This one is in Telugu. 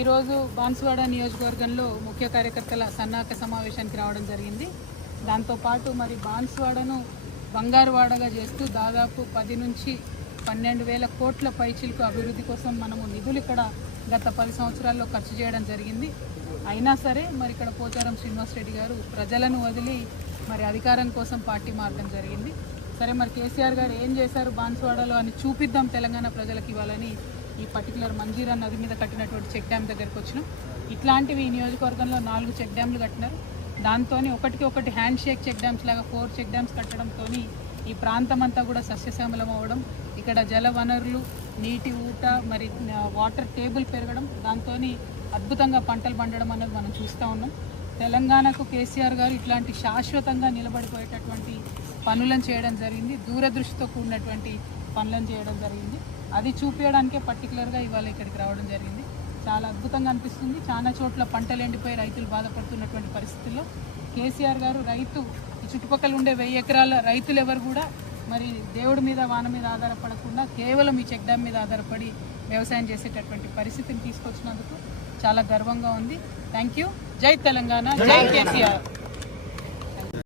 ఈరోజు బాన్సువాడ నియోజకవర్గంలో ముఖ్య కార్యకర్తల సన్నాహక సమావేశానికి రావడం జరిగింది. దాంతోపాటు మరి బాన్సువాడను బంగారువాడగా చేస్తూ దాదాపు 10 నుంచి 12,000 కోట్ల పైచిలకు అభివృద్ధి కోసం మనము నిధులు ఇక్కడ గత 10 సంవత్సరాల్లో ఖర్చు చేయడం జరిగింది. అయినా సరే మరి ఇక్కడ పోచారం శ్రీనివాసరెడ్డి గారు ప్రజలను వదిలి మరి అధికారం కోసం పార్టీ మారడం జరిగింది. సరే మరి కేసీఆర్ గారు ఏం చేశారు బాన్సువాడలో అని చూపిద్దాం తెలంగాణ ప్రజలకు ఇవ్వాలని ఈ పర్టికులర్ మంజీరా నది మీద కట్టినటువంటి చెక్ డ్యామ్ దగ్గరికి వచ్చినాం. ఇట్లాంటివి ఈ నియోజకవర్గంలో 4 చెక్ డ్యామ్లు కట్టినారు. దాంతో ఒకటికి ఒకటి హ్యాండ్ షేక్ చెక్ డ్యామ్స్ లాగా 4 చెక్ డ్యామ్స్ కట్టడంతో ఈ ప్రాంతం అంతా కూడా సస్యశ్యామలం అవ్వడం, ఇక్కడ జల వనరులు, నీటి ఊట, మరి వాటర్ టేబుల్ పెరగడం, దాంతో అద్భుతంగా పంటలు పండడం అనేది మనం చూస్తూ ఉన్నాం. తెలంగాణకు కేసీఆర్ గారు ఇట్లాంటి శాశ్వతంగా నిలబడిపోయేటటువంటి పనులను చేయడం జరిగింది. దూరదృష్టితో కూడినటువంటి పనులను చేయడం జరిగింది. అది చూపించడానికే పర్టికులర్గా ఇవాళ ఇక్కడికి రావడం జరిగింది. చాలా అద్భుతంగా అనిపిస్తుంది. చాలా చోట్ల పంటలు ఎండిపోయి రైతులు బాధపడుతున్నటువంటి పరిస్థితుల్లో కేసీఆర్ గారు ఈ చుట్టుపక్కల ఉండే 1000 ఎకరాల రైతులు ఎవరు కూడా మరి దేవుడి మీద వాన మీద ఆధారపడకుండా కేవలం ఈ చెక్ డ్యామ్ మీద ఆధారపడి వ్యవసాయం చేసేటటువంటి పరిస్థితిని తీసుకొచ్చినందుకు చాలా గర్వంగా ఉంది. Thank you. జై తెలంగాణ, జై కేసీఆర్.